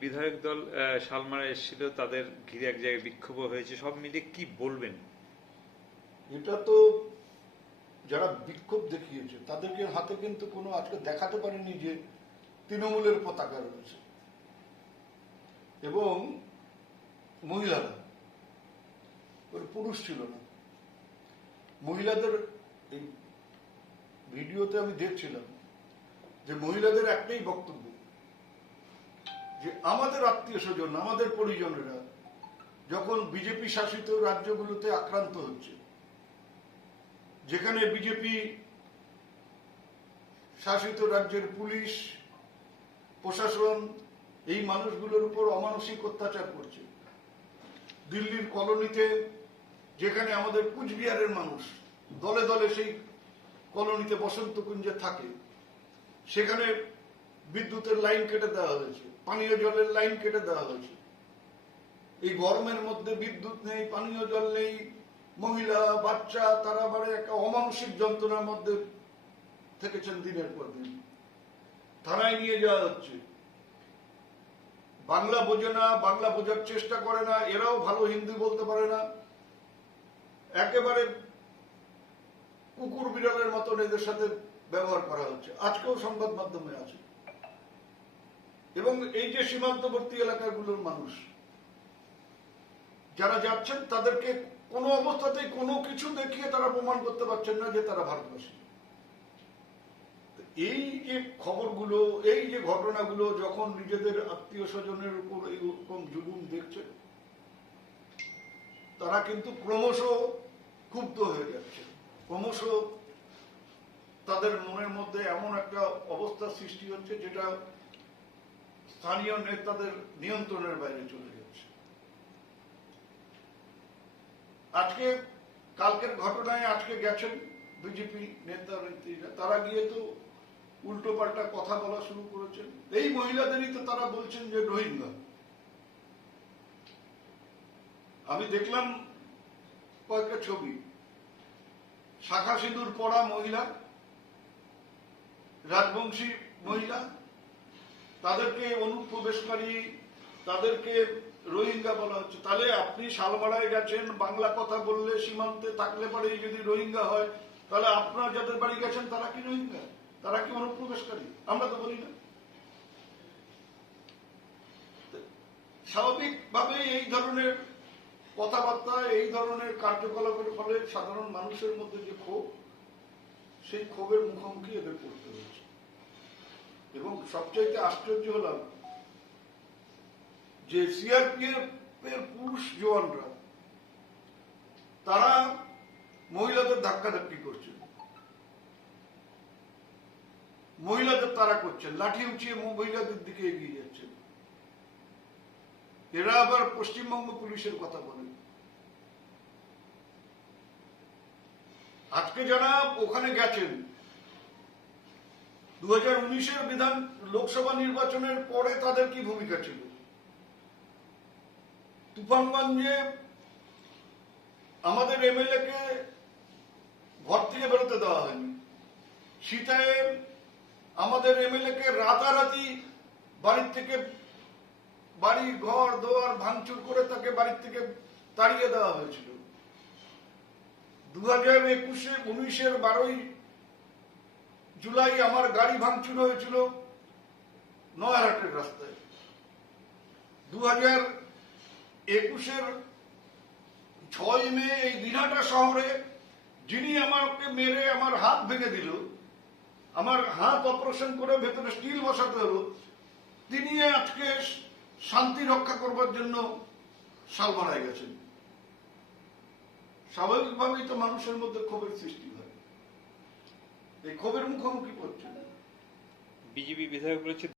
বিধায়ক দল শালমারা এসেছিল, তাদের ঘিরে এক জায়গায় বিক্ষোভ হয়েছে। সব মিলিয়ে কি বলবেন? এটা তো যারা বিক্ষোভ দেখিয়েছে, তাদেরকে হাতে কিন্তু কোনো আজকে দেখাতে পারেনি যে তৃণমূলের পতাকা রয়েছে। এবং মহিলারা, ওর পুরুষ ছিল না। মহিলাদের এই ভিডিওতে আমি দেখছিলাম যে মহিলাদের একটাই বক্তব্য যে আমাদের আত্মীয় স্বজন আমাদের পরিজনেরা যখন বিজেপি শাসিত রাজ্যগুলোতে আক্রান্ত হচ্ছে, যেখানে বিজেপি শাসিত রাজ্যের পুলিশ, প্রশাসন, এই মানুষগুলোর উপর অমানসিক অত্যাচার করছে। দিল্লির কলোনিতে যেখানে আমাদের কুচবিহারের মানুষ দলে দলে সেই কলোনিতে বসন্ত কুঞ্জে থাকে, সেখানে বিদ্যুতের লাইন কেটে দেওয়া হয়েছে, পানীয় জলের লাইন কেটে দেওয়া হয়েছে। এই গরমের মধ্যে বিদ্যুৎ নেই, পানীয় জল নেই, মহিলা, বাচ্চা, তারা মানে একটা অমানসিক যন্ত্রণার মধ্যে থেকেছেন দিনের পর দিন। থানায় নিয়ে যাওয়া হচ্ছে। বাংলা বোঝে না, বাংলা বোঝার চেষ্টা করে না, এরাও ভালো হিন্দি বলতে পারে না। একেবারে কুকুর বিড়ালের মতন এদের সাথে ব্যবহার করা হচ্ছে। আজকেও সংবাদ মাধ্যমে আছে। এবং এই যে সীমান্তবর্তী এলাকাগুলোর মানুষ, যারা যাচ্ছেন, তাদেরকে কোনো অবস্থাতেই কোনো কিছু দেখিয়ে তারা প্রমাণ করতে পারছেন না যে তারা ভারতবাসী। এই যে খবরগুলো, এই যে ঘটনাগুলো যখন নিজেদের আত্মীয় স্বজনের উপর এরকম জুলুম দেখছে, তারা কিন্তু ক্রমশ ক্ষুব্ধ হয়ে যাচ্ছে। ক্রমশ তাদের মনের মধ্যে এমন একটা অবস্থা সৃষ্টি হচ্ছে যেটা স্থানীয় নেতাদের নিয়ন্ত্রণের বাইরে চলে যাচ্ছে। আজকে, কালকের ঘটনায় আজকে গেছেন বিজেপি নেতা নেত্রীরা তারা গিয়ে তো উল্টো পাল্টা কথা বলা শুরু করেছেন। এই মহিলাদেরই তো তারা বলছেন যে রোহিঙ্গা। আমি দেখলাম কয়েকটা ছবি। শাখা সিঁদুর পরা মহিলা, রাজবংশী মহিলা তাদেরকে অনুপ্রবেশকারী, তাদেরকে রোহিঙ্গা বলা হচ্ছে। তাহলে আপনি শালমারায় গেছেন, বাংলা কথা বললে সীমান্তে থাকলে পরেই যদি রোহিঙ্গা হয়, তাহলে আপনার যাদের বাড়ি গেছেন, তারা কি রোহিঙ্গা? তারা কি অনুপ্রবেশকারী? আমরা তো বলি না। স্বাভাবিকভাবে এই ধরনের কথাবার্তা, এই ধরনের কার্যকলাপের ফলে সাধারণ মানুষের মধ্যে যে ক্ষোভ, সেই ক্ষোভের মুখোমুখি এদের করতে হয়েছে সবচাইতে আশ্চর্য হলাম যে সিআরপিএফ এর পুরুষ জওয়ানরা, তারা মহিলাদের ধাক্কাধাক্কি করছে। মহিলাদের তারা করছেন, লাঠি উঁচিয়ে মহিলাদের দিকে এগিয়ে যাচ্ছেন। এরা আবার পশ্চিমবঙ্গ পুলিশের কথা বলেন আজকে যারা ওখানে গেছেন। দু বিধান লোকসভা নির্বাচনের পরে তাদের কি ভূমিকা ছিল? তুফানগঞ্জে আমাদের এমএলএ কে ঘর থেকে বেরোতে দেওয়া হয়নি। সীতায় আমাদের এমএলএ কে রাতারাতি বাড়ির থেকে বাড়ি, ঘর, দোয়ার ভাঙচুর করে তাকে বাড়ির থেকে তাড়িয়ে দেওয়া হয়েছিল। দু হাজার একুশে উনিশের বারোই জুলাই আমার গাড়ি ভাঙচুর হয়েছিল নয়ারহাটের রাস্তায়। দু হাজার একুশের ছয় মে এই দিনহাটা শহরে যিনি আমাকে মেরে আমার হাত ভেঙে দিল, আমার হাত অপারেশন করে ভেতরে স্টিল বসাতে হলো, তিনি আজকে শান্তি রক্ষা করবার জন্য শালমারায় গেছেন। স্বাভাবিকভাবেই তো মানুষের মধ্যে ক্ষোভের সৃষ্টি হয়। এই ক্ষোভের মুখোমুখি করছে বিজেপি বিধায়ক বলেছে